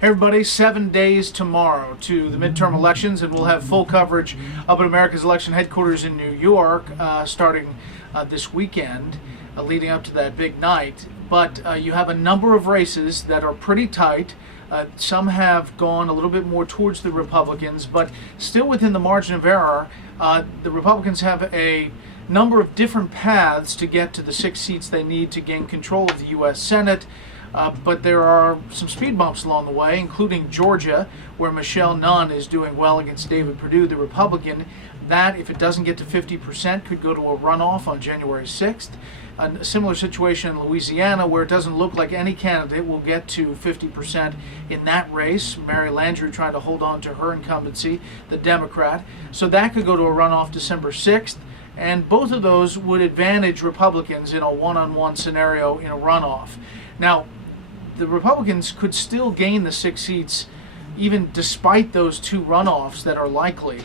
Hey everybody, 7 days tomorrow to the midterm elections, and we'll have full coverage up at America's Election Headquarters in New York starting this weekend, leading up to that big night. But you have a number of races that are pretty tight. Some have gone a little bit more towards the Republicans, but still within the margin of error. The Republicans have a number of different paths to get to the 6 seats they need to gain control of the U.S. Senate. But there are some speed bumps along the way, including Georgia, where Michelle Nunn is doing well against David Perdue, the Republican. That, if it doesn't get to 50%, could go to a runoff on January 6th. A similar situation in Louisiana, where it doesn't look like any candidate will get to 50% in that race. Mary Landrieu trying to hold on to her incumbency, the Democrat. So that could go to a runoff December 6th. And both of those would advantage Republicans in a one-on-one scenario in a runoff. Now, the Republicans could still gain the 6 seats even despite those 2 runoffs that are likely.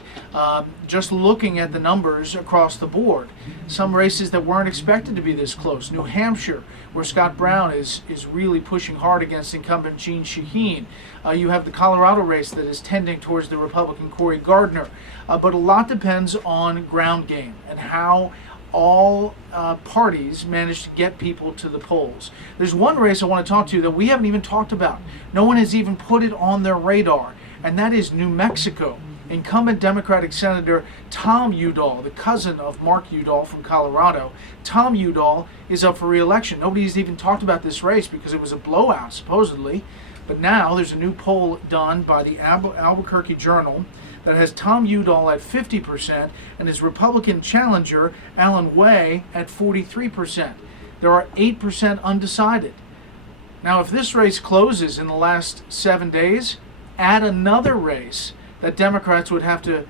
Just looking at the numbers across the board, some races that weren't expected to be this close. New Hampshire, where Scott Brown is really pushing hard against incumbent Jeanne Shaheen. You have the Colorado race that is tending towards the Republican Cory Gardner. But a lot depends on ground game and how all parties manage to get people to the polls. There's one race I want to talk to you that we haven't even talked about. No one has even put it on their radar, and that is New Mexico. Incumbent Democratic Senator Tom Udall, the cousin of Mark Udall from Colorado. Tom Udall is up for re-election. Nobody's even talked about this race because it was a blowout, supposedly. But now there's a new poll done by the Albuquerque Journal that has Tom Udall at 50% and his Republican challenger, Alan Way, at 43%. There are 8% undecided. Now, if this race closes in the last 7 days, add another race that Democrats would have to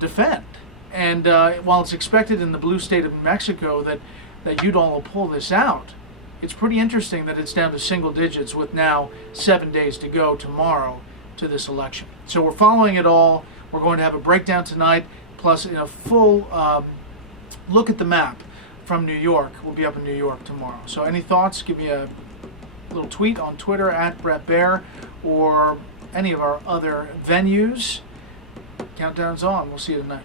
defend. And while it's expected in the blue state of New Mexico that Udall will pull this out, it's pretty interesting that it's down to single digits with now 7 days to go tomorrow to this election. So we're following it all. We're going to have a breakdown tonight, plus in a full look at the map from New York. We'll be up in New York tomorrow. So any thoughts, give me a little tweet on Twitter at Brett Baer or any of our other venues. Countdown's on. We'll see you tonight.